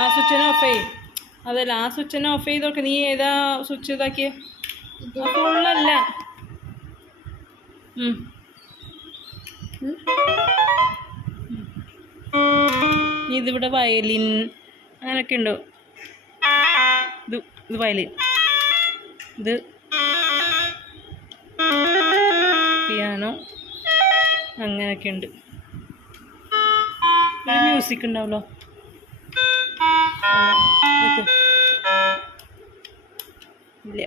ആ സ്വിച്ചിനെ ഓഫ് ചെയ്യും. അതല്ല, ആ സ്വിച്ചിനെ ഓഫ് ചെയ്തൊക്കെ. നീ ഏതാ സ്വിച്ച് ഇതാക്കിയ? ഫുള്ളല്ല. ഇതിവിടെ വയലിൻ അങ്ങനെയൊക്കെ ഉണ്ടോ? ഇത് വയലിൻ, ഇത് പിയാനോ, അങ്ങനെയൊക്കെ ഉണ്ട്. മ്യൂസിക് ഉണ്ടാവല്ലോ. ഇല്ല,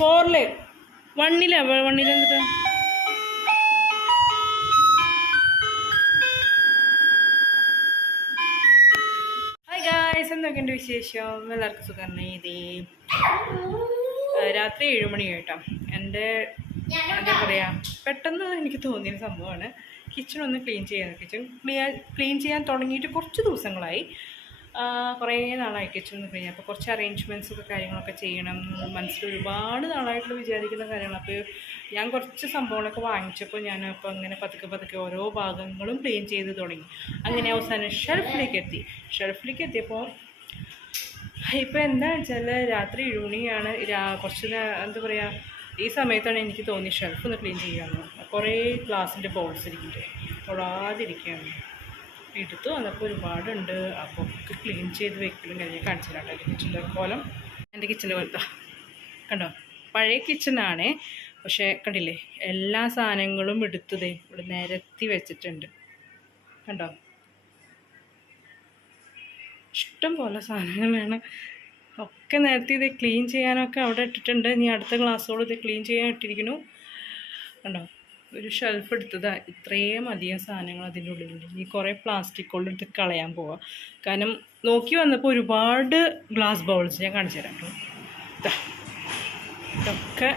ഫോറില് വണ്ണിലെന്തിട്ടാ? ഹായ് ഗായ്സ്, എന്തൊക്കെയുണ്ട് വിശേഷം? എല്ലാവർക്കും സുഖമാണ്. ഇത് രാത്രി 7 മണിയായിട്ടോ. എന്താ പറയുക, പെട്ടെന്ന് എനിക്ക് തോന്നിയ സംഭവമാണ് കിച്ചൺ ഒന്ന് ക്ലീൻ ചെയ്യാൻ. ക്ലീൻ ചെയ്യാൻ തുടങ്ങിയിട്ട് കുറച്ച് ദിവസങ്ങളായി, കുറേ നാളായി കിച്ചൺ ഒന്ന് ക്ലീൻ. അപ്പോൾ കുറച്ച് അറേഞ്ച്മെൻറ്റ്സൊക്കെ കാര്യങ്ങളൊക്കെ ചെയ്യണം മനസ്സിൽ ഒരുപാട് നാളായിട്ട് വിചാരിക്കുന്ന കാര്യങ്ങൾ. അപ്പോൾ ഞാൻ കുറച്ച് സംഭവങ്ങളൊക്കെ വാങ്ങിച്ചപ്പോൾ ഞാനപ്പോൾ അങ്ങനെ പതുക്കെ ഓരോ ഭാഗങ്ങളും ക്ലീൻ ചെയ്ത് തുടങ്ങി. അങ്ങനെ അവസാനം ഷെൽഫിലേക്ക് എത്തിയപ്പോൾ ഇപ്പോൾ എന്താണെന്ന് വെച്ചാൽ രാത്രി 7 മണിയാണ്. കുറച്ച് എന്താ പറയുക, ഈ സമയത്താണ് എനിക്ക് തോന്നി ഷെൽഫ് ഒന്ന് ക്ലീൻ ചെയ്യാമെന്ന്. കുറേ ഗ്ലാസിൻ്റെ ബൗൾസ് ഇരിക്കുന്നുണ്ട്, തൊടാതിരിക്കുകയാണ്. എടുത്തു വന്നപ്പോൾ ഒരുപാടുണ്ട്. അപ്പോൾ ഒക്കെ ക്ലീൻ ചെയ്ത് വെക്കലും കഴിഞ്ഞ് കാണിച്ചു തരാം. എൻ്റെ കിച്ചൻ്റെ കോലം, എൻ്റെ കിച്ചൻ്റെ പോലത്തെ കണ്ടോ. പഴയ കിച്ചണാണ്, പക്ഷേ കണ്ടില്ലേ എല്ലാ സാധനങ്ങളും എടുത്തതേ ഇവിടെ നിരത്തി വെച്ചിട്ടുണ്ട്. കണ്ടോ, ഇഷ്ടം പോലെ സാധനങ്ങളാണ്. ഒക്കെ നിരത്തി ഇത് ക്ലീൻ ചെയ്യാനൊക്കെ അവിടെ ഇട്ടിട്ടുണ്ട്. ഇനി അടുത്ത ഗ്ലാസ്സോട് ഇത് ക്ലീൻ ചെയ്യാൻ ഇട്ടിരിക്കുന്നു. കണ്ടോ, ഒരു ഷെൽഫ് എടുത്തതാ. ഇത്രയും അധികം സാധനങ്ങൾ അതിൻ്റെ ഉള്ളിലുണ്ട്. ഇനി കുറേ പ്ലാസ്റ്റിക്കുകളെടുത്ത് കളയാൻ പോവാം. കാരണം നോക്കി വന്നപ്പോൾ ഒരുപാട് ഗ്ലാസ് ബൗൾസ് ഞാൻ കാണിച്ചു തരാം കേട്ടോ. ഇതൊക്കെ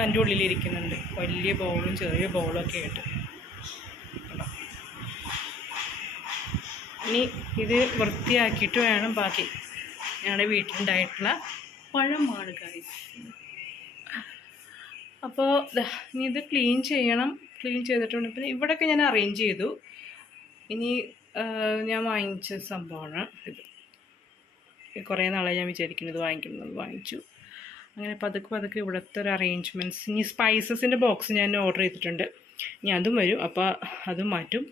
അതിൻ്റെ ഉള്ളിലിരിക്കുന്നുണ്ട്, വലിയ ബൗളും ചെറിയ ബൗളും ഒക്കെ ആയിട്ട്. ഇനി ഇത് വൃത്തിയാക്കിയിട്ട് വേണം ബാക്കി. ഞങ്ങളുടെ വീട്ടിലുണ്ടായിട്ടുള്ള പഴമാണ് ഗൈസ്. അപ്പോൾ ഇനി ഇത് ക്ലീൻ ചെയ്യണം. ക്ലീൻ ചെയ്തിട്ടുണ്ട്. പിന്നെ ഇവിടെയൊക്കെ ഞാൻ അറേഞ്ച് ചെയ്തു. ഇനി ഞാൻ വാങ്ങിച്ച സംഭവമാണ് ഇത്. കുറേ നാളായി ഞാൻ വിചാരിക്കുന്നത് വാങ്ങിച്ചു. അങ്ങനെ പതുക്കെ ഇവിടുത്തെ ഒരു അറേഞ്ച്മെൻറ്റ്സ്. ഇനി സ്പൈസസിൻ്റെ ബോക്സ് ഞാൻ ഓർഡർ ചെയ്തിട്ടുണ്ട്. ഇനി അതും വരും, അപ്പോൾ അതും മാറ്റും.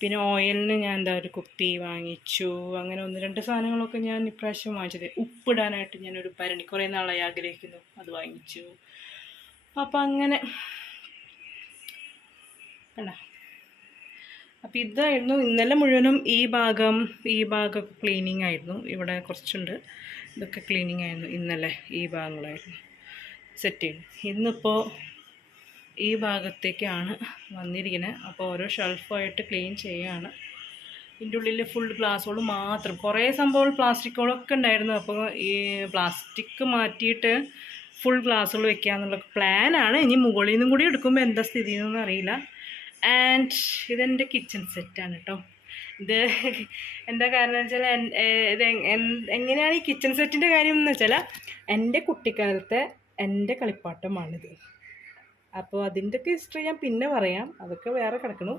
പിന്നെ ഓയിലിന് ഞാൻ ഒരു കുപ്പി വാങ്ങിച്ചു. അങ്ങനെ 1-2 സാധനങ്ങളൊക്കെ ഞാൻ ഇപ്രാവശ്യം വാങ്ങിച്ചത്. ഉപ്പിടാനായിട്ട് ഞാനൊരു ഭരണി കുറേ നാളായി ആഗ്രഹിക്കുന്നു, അത് വാങ്ങിച്ചു. അപ്പം അങ്ങനെ കണ്ടോ. അപ്പം ഇതായിരുന്നു ഇന്നലെ മുഴുവനും. ഈ ഭാഗമൊക്കെ ക്ലീനിങ് ആയിരുന്നു. ഇവിടെ കുറച്ചുണ്ട്, ഇതൊക്കെ ക്ലീനിങ് ആയിരുന്നു ഇന്നലെ. ഈ ഭാഗങ്ങളായിരുന്നു സെറ്റ് ചെയ്തു. ഇന്നിപ്പോൾ ഈ ഭാഗത്തേക്കാണ് വന്നിരിക്കുന്നത്. അപ്പോൾ ഓരോ ഷെൽഫായിട്ട് ക്ലീൻ ചെയ്യുകയാണ്. ഇതിൻ്റെ ഉള്ളിൽ ഫുൾ ഗ്ലാസ്സുകൾ മാത്രം. കുറേ സംഭവങ്ങൾ പ്ലാസ്റ്റിക്കുകളൊക്കെ ഉണ്ടായിരുന്നു. അപ്പോൾ ഈ പ്ലാസ്റ്റിക് മാറ്റിയിട്ട് ഫുൾ ഗ്ലാസ്സുകൾ വെക്കാന്നുള്ള പ്ലാനാണ്. ഇനി മുകളിൽ നിന്നും കൂടി എടുക്കുമ്പോൾ എന്താ സ്ഥിതി എന്നൊന്നും അറിയില്ല. ആൻഡ് ഇതെൻ്റെ കിച്ചൺ സെറ്റാണ് കേട്ടോ. ഇത് എന്താ കാരണം എന്ന് വെച്ചാൽ, ഇത് എങ്ങനെയാണ് ഈ കിച്ചൺ സെറ്റിൻ്റെ കാര്യം എന്ന് വെച്ചാൽ, എൻ്റെ കുട്ടിക്കാലത്തെ എൻ്റെ കളിപ്പാട്ടമാണിത്. അപ്പോൾ അതിൻ്റെയൊക്കെ ഹിസ്റ്ററി ഞാൻ പിന്നെ പറയാം, അതൊക്കെ വേറെ കിടക്കണം.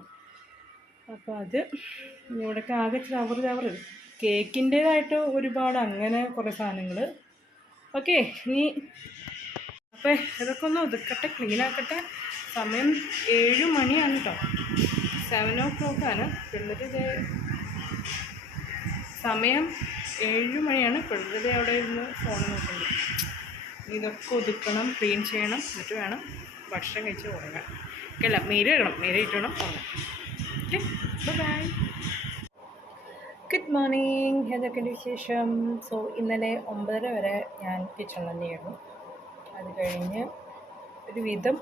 അപ്പോൾ അത് ഇവിടെയൊക്കെ ആകെ ചവറ് കേക്കിൻ്റേതായിട്ട് ഒരുപാട്, അങ്ങനെ കുറേ സാധനങ്ങൾ. ഓക്കെ, ഇനി അപ്പോൾ ഇതൊക്കെ ഒന്ന് ഒതുക്കട്ടെ, ക്ലീനാക്കട്ടെ. സമയം 7 മണിയാണ് കേട്ടോ. 7 o'clock പിള്ളേർ സമയം 7 മണിയാണ്. പിള്ളേർ അവിടെ ഇരുന്ന് ഫോൺ നോക്കുന്നത്. ഇതൊക്കെ ഒതുക്കണം, ക്ലീൻ ചെയ്യണം, എന്നിട്ട് വേണം ഭക്ഷണം കഴിച്ച് ഉറങ്ങാം. അല്ല, മേല് കഴുകണം, മേല് ഇട്ടണം ഉറങ്ങാം. Okay, bye. Good morning. എന്തൊക്കെയുണ്ട് വിശേഷം? സോ ഇന്നലെ 9:30 വരെ ഞാൻ കിച്ചണിൽ തന്നെയായിരുന്നു. അത് കഴിഞ്ഞ് ഒരു വിധം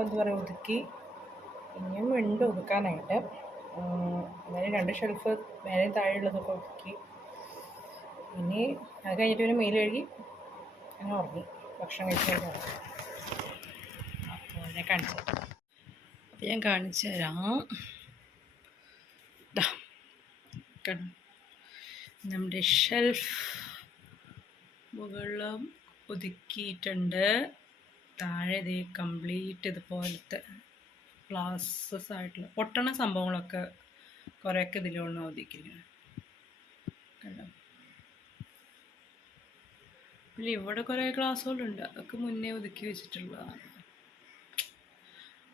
എന്താ പറയുക ഒതുക്കി. ഇനിയും ഉണ്ട് ഒതുക്കാനായിട്ട്. എന്നാലും 2 ഷെൽഫ് മേലെ താഴെയുള്ളതൊക്കെ ഒതുക്കി. ഇനി അത് കഴിഞ്ഞിട്ട് പിന്നെ മേല് കഴുകി അങ്ങനെ ഉറങ്ങി. ഭക്ഷണം കഴിച്ച് അപ്പോൾ ഞാൻ കാണിച്ചു തരാം. നമ്മുടെ ഷെൽഫ് മുകളിലും ഒതുക്കിയിട്ടുണ്ട്. താഴെ ഇത് കംപ്ലീറ്റ് ഇതുപോലത്തെ ഗ്ലാസസ് ആയിട്ടുള്ള പൊട്ടണ സംഭവങ്ങളൊക്കെ കുറേയൊക്കെ ഇതിലൊന്ന് ഒതുക്കില്ല. കണ്ടോ? പിന്നെ ഇവിടെ കുറേ ഗ്ലാസ്സുകളുണ്ട്, അതൊക്കെ മുന്നേ ഒതുക്കി വെച്ചിട്ടുള്ളതാണ്.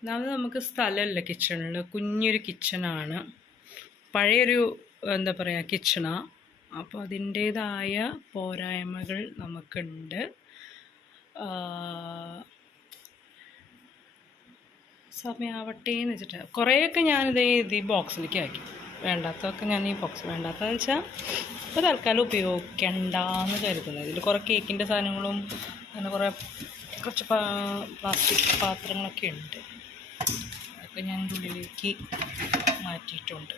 ഒന്നാമത് നമുക്ക് സ്ഥലമല്ല കിച്ചണിൽ, കുഞ്ഞൊരു കിച്ചണാണ്, പഴയൊരു എന്താ പറയുക കിച്ചണാണ്. അപ്പോൾ അതിൻ്റേതായ പോരായ്മകൾ നമുക്കുണ്ട്. സമയമാവട്ടെ എന്ന് വെച്ചിട്ട് കുറേയൊക്കെ ഞാനിത് ഈ ബോക്സിലേക്ക് ആക്കി. വേണ്ടാത്തതൊക്കെ ഞാൻ ഈ ബോക്സ്, വേണ്ടാത്തതെന്ന് വെച്ചാൽ ഇപ്പോൾ തൽക്കാലം ഉപയോഗിക്കണ്ടെന്ന് കരുതുന്നത്. ഇതിൽ കുറേ കേക്കിൻ്റെ സാധനങ്ങളും അങ്ങനെ കുറച്ച് പ്ലാസ്റ്റിക് പാത്രങ്ങളൊക്കെ ഉണ്ട്. അതൊക്കെ ഞാൻ ഉള്ളിലേക്ക് മാറ്റിയിട്ടുണ്ട്.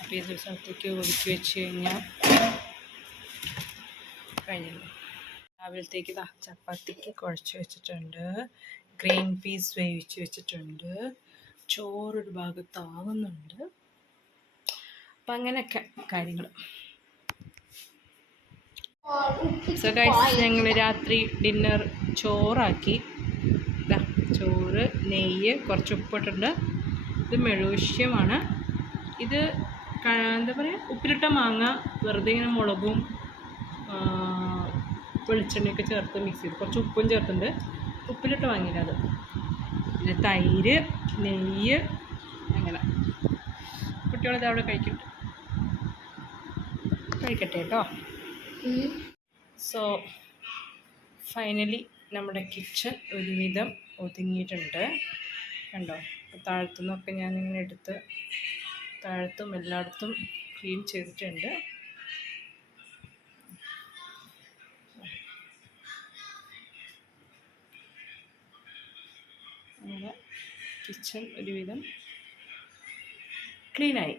അപ്പോൾ ഏതൊരു സ്ഥലത്തേക്ക് ഒതുക്കി വെച്ച് കഴിഞ്ഞാൽ കഴിഞ്ഞല്ലോ. രാവിലത്തേക്ക് ചപ്പാത്തിക്ക് കുഴച്ച് വെച്ചിട്ടുണ്ട്, ഗ്രീൻ പീസ് വേവിച്ച് വെച്ചിട്ടുണ്ട്, ചോറൊരു ഭാഗത്താവുന്നുണ്ട്. അപ്പം അങ്ങനെയൊക്കെ കാര്യങ്ങൾ. സോ ഗൈസ്, ഞങ്ങൾ രാത്രി ഡിന്നർ ചോറാക്കി. ചോറ്, നെയ്യ്, കുറച്ച് ഉപ്പിട്ടുണ്ട്. ഇത് മെഴുഷ്യമാണ്. ഇത് എന്താ പറയുക, ഉപ്പിലിട്ട മാങ്ങ വെറുതെ ഇങ്ങനെ മുളകും വെളിച്ചെണ്ണയൊക്കെ ചേർത്ത് മിക്സ് ചെയ്ത് കുറച്ച് ഉപ്പും ചേർത്തിട്ടുണ്ട്. ഉപ്പിലിട്ട് വാങ്ങിയില്ല അത്. പിന്നെ തൈര്, നെയ്യ്, അങ്ങനെ. കുട്ടികളത് അവിടെ കഴിക്കട്ടെ കേട്ടോ. സോ ഫൈനലി നമ്മുടെ കിച്ചൺ ഒരുവിധം ഒതുങ്ങിയിട്ടുണ്ട്. കണ്ടോ? താഴത്തുനിന്നൊക്കെ ഞാനിങ്ങനെ എടുത്ത് താഴത്തും എല്ലായിടത്തും ക്ലീൻ ചെയ്തിട്ടുണ്ട്. നമ്മുടെ കിച്ചൺ ഒരുവിധം ക്ലീനായി.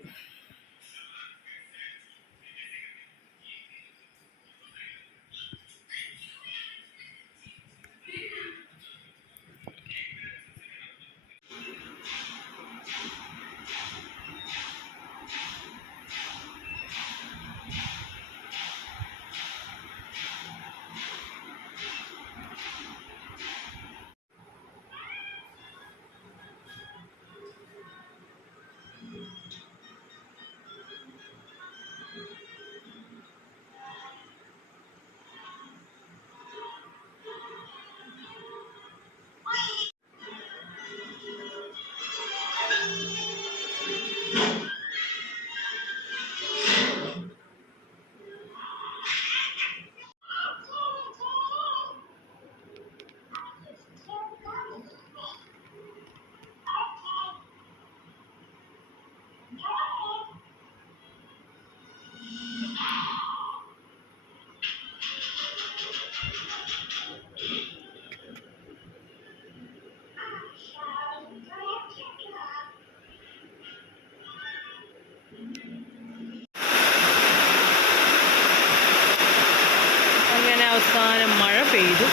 അവസാനം മഴ പെയ്തു.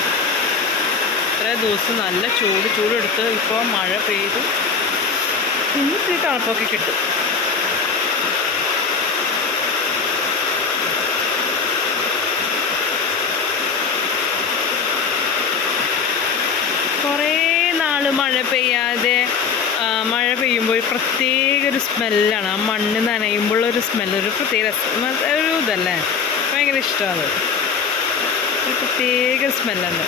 ഇത്ര ദിവസം നല്ല ചൂടെടുത്ത് ഇപ്പോൾ മഴ പെയ്തു. ഇന്നിത്തിരി തണുപ്പൊക്കെ കിട്ടും. കുറേ നാൾ മഴ പെയ്യാതെ മഴ പെയ്യുമ്പോൾ പ്രത്യേക ഒരു സ്മെല്ലാണ്. ആ മണ്ണ് നനയുമ്പോഴൊരു സ്മെല്ല്, ഒരു പ്രത്യേക ഒരു ഇതല്ലേ, ഭയങ്കര ഇഷ്ടമാണ്. ഒരു പ്രത്യേക സ്മെല്ലുണ്ട്.